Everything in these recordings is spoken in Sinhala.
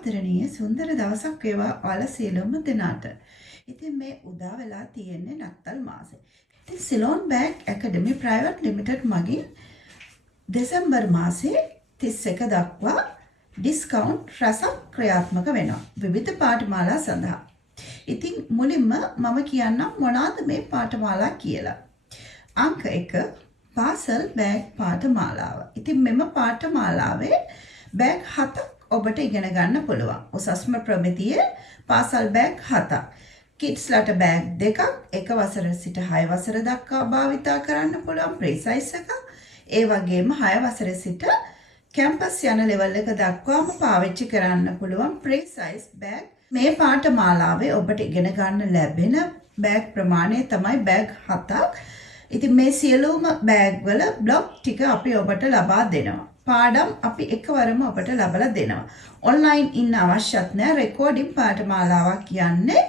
ආදරණීය සුන්දර දවසක් වේවා ඔයාලා සියලුම දෙනාට. ඉතින් මේ උදා වෙලා තියෙන්නේ නත්තල් මාසේ. ඉතින් සිලෝන් බෑග් ඇකඩමි ප්‍රයිවට් ලිමිටඩ් මගින් දෙසැම්බර් මාසේ 31 දක්වා ඩිස්කවුන්ට් රැසක් ක්‍රියාත්මක වෙනවා විවිධ පාඨමාලා සඳහා. ඉතින් මුලින්ම මම කියන්නම් මොනවාද මේ පාඨමාලා කියලා. අංක 1 පාසල් බෑග් පාඨමාලාව. ඉතින් මෙම පාඨමාලාවේ බෑග් 7ක් ඔබට ඉගෙන ගන්න පුළුවන්. උසස්ම ප්‍රමිතියේ පාසල් බෑග් 7ක්. කිඩ්ස්ලට බෑග් 2ක් 1 වසර සිට 6 වසර දක්වා භාවිතා කරන්න පුළුවන් ප්‍රී සයිස් එකක්. ඒ වගේම 6 වසර සිට කැම්පස් යන ලෙවල් එක දක්වාම පාවිච්චි කරන්න පුළුවන් ප්‍රී සයිස් බෑග්. මේ පාඨමාලාවේ ඔබට ඉගෙන ගන්න ලැබෙන බෑග් ප්‍රමාණය තමයි බෑග් 7ක්. ඉතින් මේ සියලුම බෑග් වල බ්ලොග් ටික අපි ඔබට ලබා දෙනවා. පාඩම් අපි එකවරම ඔබට ලබලා දෙනවා. ඔන්ලයින් ඉන්න අවශ්‍යත් නැහැ. රෙකෝඩින් පාඨමාලාවක් කියන්නේ.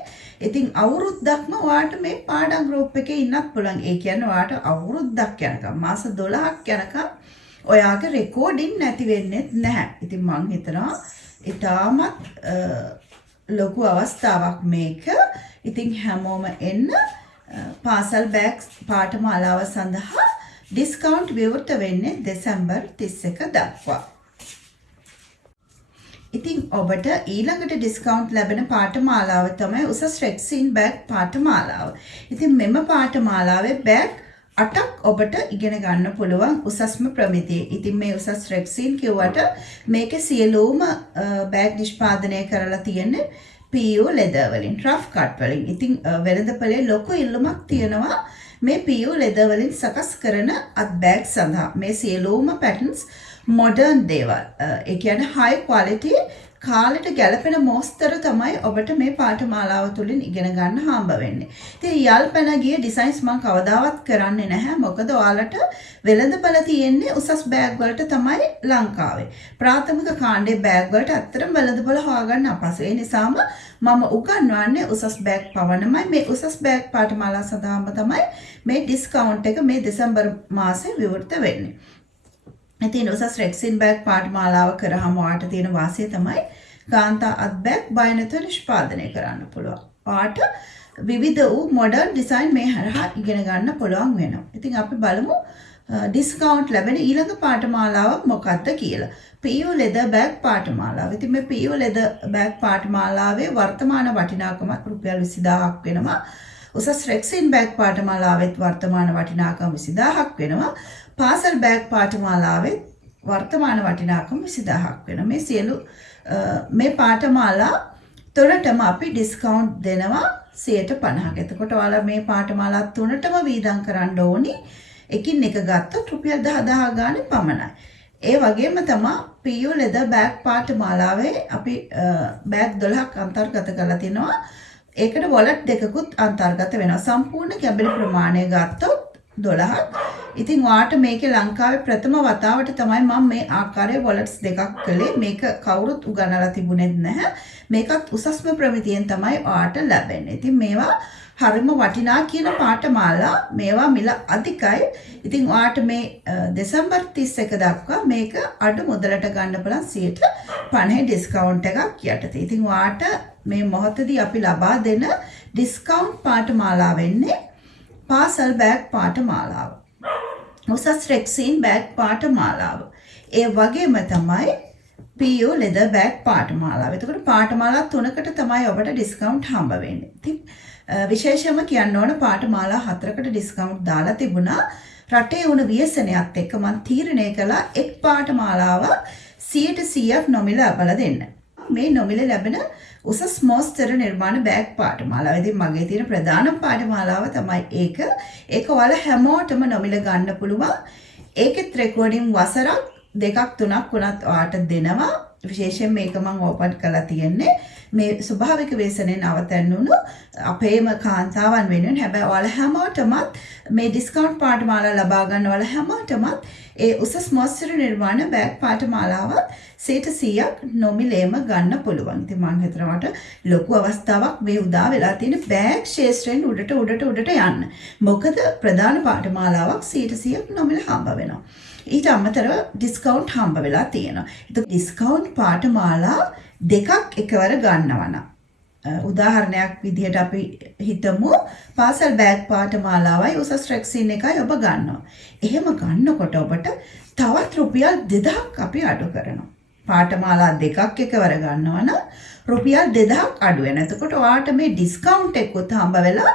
ඉතින් අවුරුද්දක්ම ඔයාලට මේ පාඩම් ගෲප් එකේ ඉන්නත් පුළුවන්. ඒ කියන්නේ ඔයාලට අවුරුද්දක් යනකම් මාස 12ක් යනකම් ඔයාගේ රෙකෝඩින් නැති වෙන්නේ නැහැ. ඉතින් මම හිතනවා ඊටමත් ලොකු අවස්ථාවක් මේක. ඉතින් හැමෝම එන්න පාසල් බෑග් පාඨමාලාව සඳහා ඩිස්කවුන්ට් විවෘත වෙන්නේ දෙසැම්බර් 31 දක්වා. ඉතින් ඔබට ඊළඟට ඩිස්කවුන්ට් ලැබෙන පාඨමාලාව තමයි උසස් රෙක්සින් බෑග් පාඨමාලාව. ඉතින් මෙම පාඨමාලාවේ බෑග් 8ක් ඔබට ඉගෙන ගන්න පුළුවන් උසස්ම ප්‍රමිතියේ. ඉතින් මේ උසස් රෙක්සින් කිව්වට මේකේ සියලුම බෑග් නිෂ්පාදනය කරලා තියෙන්නේ PU leather වලින්, rough cut වලින්. ඉතින් වෙළඳපොලේ ලොකු ඉල්ලුමක් තියෙනවා මේ PU leather වලින් සකස් කරන අත් බෑග් සඳහා. මේ සියලුම පැටර්න්ස් මොඩර්න් දේවල්. ඒ කියන්නේ high quality කාලෙට ගැලපෙන මොස්තර තමයි ඔබට මේ පාඨමාලාව තුලින් ඉගෙන ගන්න හම්බ වෙන්නේ. ඉතින් යල්පැන ගිය ඩිසයින්ස් මම කවදාවත් කරන්නේ නැහැ. මොකද ඔයාලට වෙළඳපොළ තියෙන්නේ උසස් බෑග් වලට තමයි ලංකාවේ. ප්‍රාථමික කාණ්ඩේ බෑග් වලට අත්‍තරම වෙළඳපොළ හොයාගන්න අපහසුයි. ඒ නිසාම මම උගන්වන්නේ උසස් බෑග් පවණමයි. මේ උසස් බෑග් පාඨමාලා සඳහාම තමයි මේ ඩිස්කවුන්ට් එක මේ දෙසැම්බර් මාසේ විවෘත වෙන්නේ. ඉතින් උසස් රෙක්සින් බෑග් පාඨමාලාව කරාම ඔයාලට තියෙන වාසිය තමයි කාන්තා අත් බෑග් බය නැතුව නිෂ්පාදනය කරන්න පුළුවන්. ඔයාලට විවිධ වූ මොඩර්න් ඩිසයින් මේ හරහා ඉගෙන ගන්න පුළුවන් වෙනවා. ඉතින් අපි බලමු ඩිස්කවුන්ට් ලැබෙන ඊළඟ පාඨමාලාව මොකක්ද කියලා. PU leather bag පාඨමාලාව. ඉතින් මේ PU leather bag පාඨමාලාවේ වර්තමාන වටිනාකම රුපියල් 20000ක් වෙනවා. උසස් රෙක්සින් බෑග් පාඨමාලාවෙත් වර්තමාන වටිනාකම 20000ක් වෙනවා. පාසල් බෑග් පාඨමාලාවේ වර්තමාන වටිනාකම 20000ක් වෙනවා. මේ සියලු මේ පාඨමාලා තුනටම අපි ඩිස්කවුන්ට් දෙනවා 50%ක්. එතකොට ඔයාලා මේ පාඨමාලා තුනටම වීදම් කරන්න ඕනි. එකින් එක ගත්තොත් රුපියල් 10000 ගානේ පමණයි. ඒ වගේම තමයි PU leather bag පාඨමාලාවේ අපි බෑග් 12ක් අන්තර්ගත කරලා තිනවා. ඒකට වොලට් දෙකකුත් අන්තර්ගත වෙනවා. සම්පූර්ණ කැබිනි ප්‍රමාණය ගත්තොත් 12ක්. ඉතින් ඔයාට මේකේ ලංකාවේ ප්‍රථම වතාවට තමයි මම මේ ආකාරයේ වොලට්ස් දෙකක් කළේ. මේක කවුරුත් උගන්වලා තිබුණෙත් නැහැ. මේකත් උසස්ම ප්‍රමිතියෙන් තමයි ඔයාට ලැබෙන්නේ. ඉතින් මේවා හරිම වටිනා කියන පාඨමාලා. මේවා මිල අධිකයි. ඉතින් ඔයාට මේ දෙසැම්බර් 31 දක්වා මේක අඩු මුදලට ගන්න පුළුවන් 50% ඩිස්කවුන්ට් එකක් යටතේ. ඉතින් ඔයාට මේ මොහොතදී අපි ලබා දෙන ඩිස්කවුන්ට් පාඨමාලා වෙන්නේ පාසල් බෑග් පාඨමාලාව. උසස් රෙක්සින් බෑග් පාඨමාලාව. ඒ වගේම තමයි PU leather bag පාඨමාලාව. එතකොට පාඨමාලා 3කට තමයි ඔබට ඩිස්කවුන්ට් හම්බ වෙන්නේ. ඉතින් විශේෂයෙන්ම කියන්න ඕන පාඨමාලා 4කට ඩිස්කවුන්ට් දාලා තිබුණා. රටේ වුණ ව්‍යසනයත් එක්ක මම තීරණය කළා එක් පාඨමාලාවක් 100% නොමිල ලබා දෙන්න. මේ නොමිල ලැබෙන උසස් මොස්තර නිර්මාණ බෑග් පාඨමාලාව. ඉතින් මගේ තියෙන ප්‍රධානම පාඨමාලාව තමයි ඒක. ඒක ඔයාලා හැමෝටම නොමිල ගන්න පුළුවන්. ඒකෙත් රෙකෝඩින් වසරක් 2ක් 3ක් වුණත් ඔයාට දෙනවා. විශේෂයෙන් මේක මම ඕපන් කරලා තියෙන්නේ මේ ස්වභාවික වේසනෙන් අවතැන්නුණු අපේම කාන්තාවන් වෙනුවෙන්. හැබැයි ඔයාලා හැමෝටම මේ ඩිස්කවුන්ට් පාඨමාලා ලබා ගන්න ඔයාලා හැමෝටම ඒ උසස් මොස්තර නිර්මාණ බෑග් පාඨමාලාවත් 100%ක් නොමිලේම ගන්න පුළුවන්. ඉතින් මම හිතනවාට ලොකු අවස්ථාවක් මේ උදා වෙලා තියෙන බෑග් ශේෂ්ත්‍රයෙන් උඩට යන්න. මොකද ප්‍රධාන පාඨමාලාවක් 100%ක් නොමිල හම්බ වෙනවා. ඊට අමතරව ඩිස්කවුන්ට් හම්බ වෙලා තියෙනවා. ඒක ඩිස්කවුන්ට් පාඨමාලා දෙකක් එකවර ගන්නවා නම් උදාහරණයක් විදිහට අපි හිතමු පාසල් බෑග් පාඨමාලාවයි උසස් රැක්සින් එකයි ඔබ ගන්නවා. එහෙම ගන්නකොට ඔබට තවත් රුපියල් 2000ක් අපි අඩු කරනවා. පාඨමාලා දෙකක් එකවර ගන්නවා නම් රුපියල් 2000ක් අඩු වෙනවා. එතකොට ඔයාට මේ ඩිස්කවුන්ට් එකකුත් හම්බ වෙලා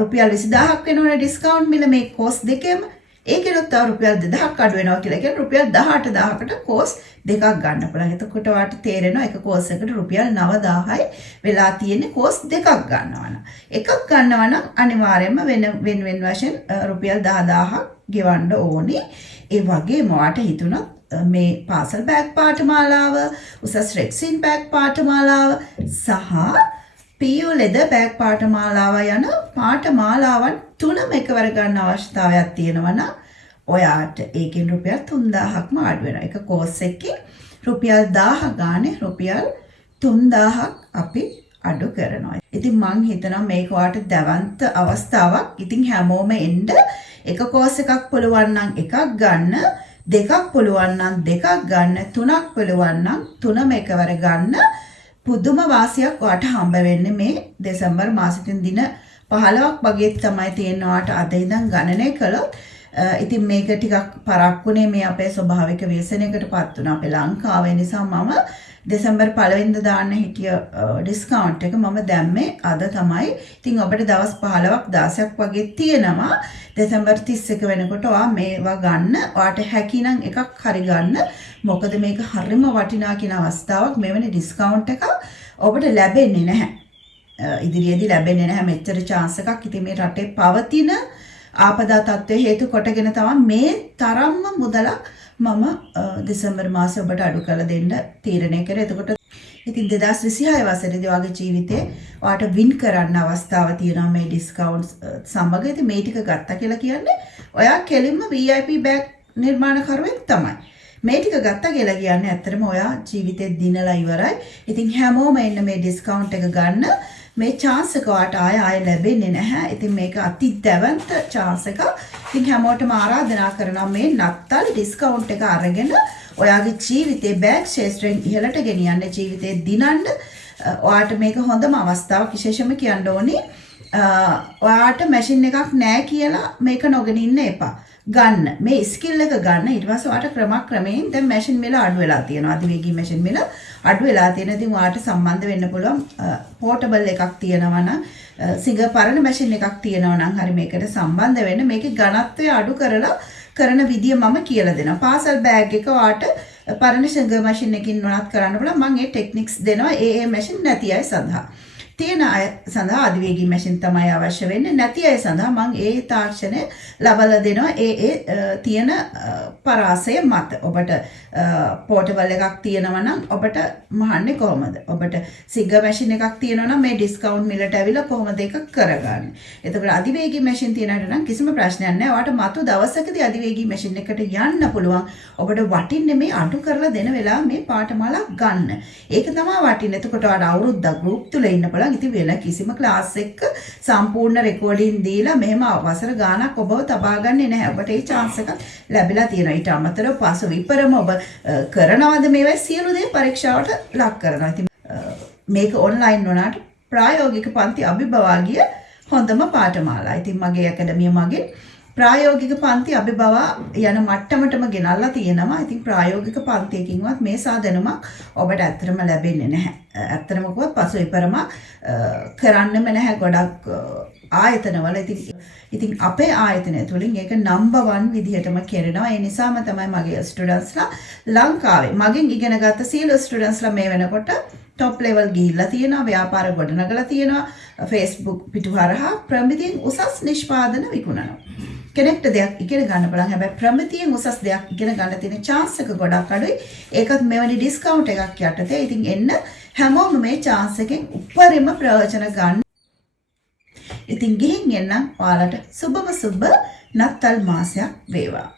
රුපියල් 20000ක් වෙනවනේ ඩිස්කවුන්ට් මිල මේ කෝස් දෙකෙම. ඒකෙනුත් තව රුපියල් 2000ක් අඩු වෙනවා කියලා කියන්නේ රුපියල් 18000කට කෝස් දෙකක් ගන්න පුළුවන්. එතකොට ඔයාට තේරෙනවා එක කෝස් එකකට රුපියල් 9000යි වෙලා තියෙන්නේ කෝස් දෙකක් ගන්නවා නම්. එකක් ගන්නවා නම් අනිවාර්යයෙන්ම වෙන වශයෙන් රුපියල් 10000ක් ගෙවන්න ඕනේ. ඒ වගේම ඔයාට හිතුණා මේ පාසල් බෑග් පාඨමාලාව, උසස් රෙක්සින් බෑග් පාඨමාලාව සහ PU leather බෑග් පාඨමාලාව යන පාඨමාලාවන් තුනම එකවර ගන්න අවශ්‍යතාවයක් තියෙනවා නම් ඔයාට ඒකෙන් රුපියල් 3000ක්ම අඩු වෙනවා. එක කෝස් එකකින් රුපියල් 1000 ගානේ රුපියල් 3000ක් අපි අඩු කරනවා. ඉතින් මං හිතනවා මේක ඔයාට දැවන්ත අවස්ථාවක්. ඉතින් හැමෝම එන්න එක කෝස් එකක් පුළුවන් නම් එකක් ගන්න, දෙකක් පුළුවන් නම් දෙකක් ගන්න, තුනක් පුළුවන් නම් තුනම එකවර ගන්න. පුදුම වාසියක් ඔයාට හම්බ වෙන්නේ මේ දෙසැම්බර් මාසෙකින් දින 15ක් වගේ තමයි තියෙන ඔයාට අද ඉඳන් ගණනය කළොත්. ඉතින් මේක ටිකක් පරක්කුනේ මේ අපේ ස්වභාවික ව්‍යසනයකටපත් වුණා අපේ ලංකාවේ නිසා මම දෙසැම්බර් 1 වෙනිදා දාන්න හිටිය ඩිස්කවුන්ට් එක මම දැම්මේ අද තමයි. ඉතින් ඔබට දවස් 15ක් 16ක් වගේ තියෙනවා. දෙසැම්බර් 31 වෙනකොට ඔයා මේවා ගන්න. ඔයාට හැකි නම් එකක් හරි ගන්න. මොකද මේක හරිම වටිනා කියන අවස්ථාවක්. මෙවැනි ඩිස්කවුන්ට් එකක් ඔබට ලැබෙන්නේ නැහැ. ඉදිරියේදී ලැබෙන්නේ නැහැ මෙච්චර chance එකක්. ඉතින් මේ රටේ පවතින ආපදා තත්ත්වය හේතු කොටගෙන තමයි මේ තරම්ම මුදලක් මම දෙසැම්බර් මාසේ ඔබට අඩු කරලා දෙන්න තීරණය කරේ. එතකොට ඉතින් 2026 වසරේදී ඔයාගේ ජීවිතේ ඔයාට වින් කරන්න අවස්ථාව තියෙනවා මේ ඩිස්කවුන්ට්ස් සමග. ඉතින් මේ ටික ගත්තා කියලා කියන්නේ ඔයා කෙලින්ම VIP බෑග් නිර්මාණකරුවෙක් තමයි. මේ ටික ගත්තා කියලා කියන්නේ ඇත්තටම ඔයා ජීවිතේ දිනලා ඉවරයි. ඉතින් හැමෝම එන්න මේ ඩිස්කවුන්ට් එක ගන්න. මේ chance එක ඔයාට ආය ලැබෙන්නේ නැහැ. ඉතින් මේක අති දැවන්ත chance එකක්. ඉතින් හැමෝටම ආරාධනා කරනවා මේ නත්තල් ඩිස්කවුන්ට් එක අරගෙන ඔයාගේ ජීවිතේ බෑග් ශේෂ්ත්‍රයෙන් ඉහළට ගෙනියන්න, ජීවිතේ දිනන්න ඔයාට මේක හොඳම අවස්ථාවක්. විශේෂයෙන්ම කියන්න ඕනේ ඔයාට මැෂින් එකක් නැහැ කියලා මේක නොගෙන ඉන්න එපා. ගන්න. මේ ස්කිල් එක ගන්න. ඊට පස්සේ ඔයාට ක්‍රමයෙන් දැන් මැෂින් මිල අඩු වෙලා තියෙනවා. අධිවේගී මැෂින් මිල අඩු වෙලා තියෙනවා. ඉතින් ඔයාට සම්බන්ධ වෙන්න පුළුවන් පෝටබල් එකක් තියෙනවා නම් සිංග පරණ මැෂින් එකක් තියෙනවා නම් හරි මේකට සම්බන්ධ වෙන්න. මේකේ ඝනත්වය අඩු කරලා කරන විදිය මම කියලා දෙනවා. පාසල් බෑග් එක ඔයාට පරණ සිංග මැෂින් එකකින් වුණත් කරන්න පුළුවන්. මම ඒ ටෙක්නික්ස් දෙනවා ඒ මැෂින් නැති අය සඳහා. තියෙන අය සඳහා අධිවේගී මැෂින් තමයි අවශ්‍ය වෙන්නේ. නැති අය සඳහා මම ඒ තාක්ෂණය ලබලා දෙනවා ඒ තියෙන පරාසය මත. ඔබට පෝටබල් එකක් තියෙනවා නම් ඔබට මහන්නේ කොහොමද? ඔබට සිග මැෂින් එකක් තියෙනවා නම් මේ ඩිස්කවුන්ට් මිලට ඇවිල්ලා කොහොමද ඒක කරගන්නේ? එතකොට අධිවේගී මැෂින් තියෙනට නම් කිසිම ප්‍රශ්නයක් නැහැ. ඔයාට මතු දවසකදී අධිවේගී මැෂින් එකට යන්න පුළුවන්. ඔබට වටින්නේ මේ අඩු කරලා දෙන වෙලාව මේ පාඨමාලා ගන්න. ඒක තමයි වටින්නේ. එතකොට ඔයාට අවුරුද්දක් ගෲප් තුල ඉන්න පුළුවන්. ඉතින් වෙන කිසිම ක්ලාස් එකක සම්පූර්ණ රෙකෝඩින් දීලා මෙහෙම වසර ගාණක් ඔබව තබා ගන්නේ නැහැ. ඔබට ඒ chance එක ලැබිලා තියෙනවා. ඊට අමතරව පසු විපරම ඔබ කරනවද මේවා සියලු දේ පරීක්ෂාවට ලක් කරනවා. ඉතින් මේක ඔන්ලයින් වුණාට ප්‍රායෝගික පන්ති අභිබවාගිය හොඳම පාඨමාලා. ඉතින් මගේ ඇකඩමිය මගේ ප්‍රායෝගික පන්ති අභිබවා යන මට්ටමටම ගෙනල්ලා තියෙනවා. ඉතින් ප්‍රායෝගික පන්තියකින්වත් මේ සාධනමක් ඔබට ඇත්තටම ලැබෙන්නේ නැහැ. ඇත්තටම කිව්වොත් පසු විපරම කරන්නෙම නැහැ ගොඩක් ආයතනවල. ඉතින් අපේ ආයතනය තුලින් ඒක නම්බර් 1 විදිහටම කරනවා. ඒ නිසාම තමයි මගේ ස්ටුඩන්ට්ස්ලා ලංකාවේ මගෙන් ඉගෙනගත්ත සියලු ස්ටුඩන්ට්ස්ලා මේ වෙනකොට ටොප් ලෙවල් ගිහිල්ලා තියෙනවා. ව්‍යාපාර ගොඩනගලා තියෙනවා. Facebook පිටු හරහා ප්‍රමිතියෙන් උසස් නිෂ්පාදන විකුණනවා. කෙනෙක්ට දෙයක් ඉගෙන ගන්න බලන්න. හැබැයි ප්‍රමිතියෙන් උසස් දෙයක් ඉගෙන ගන්න තියෙන chance එක ගොඩක් අඩුයි. ඒකත් මෙවැනි ඩිස්කවුන්ට් එකක් යටතේ. ඉතින් එන්න හැමෝම මේ chance එකෙන් උපරිම ප්‍රයෝජන ගන්න. ඉතින් ගිහින් එන්න ඔයාලට සුබම සුබ නත්තල් මාසයක් වේවා.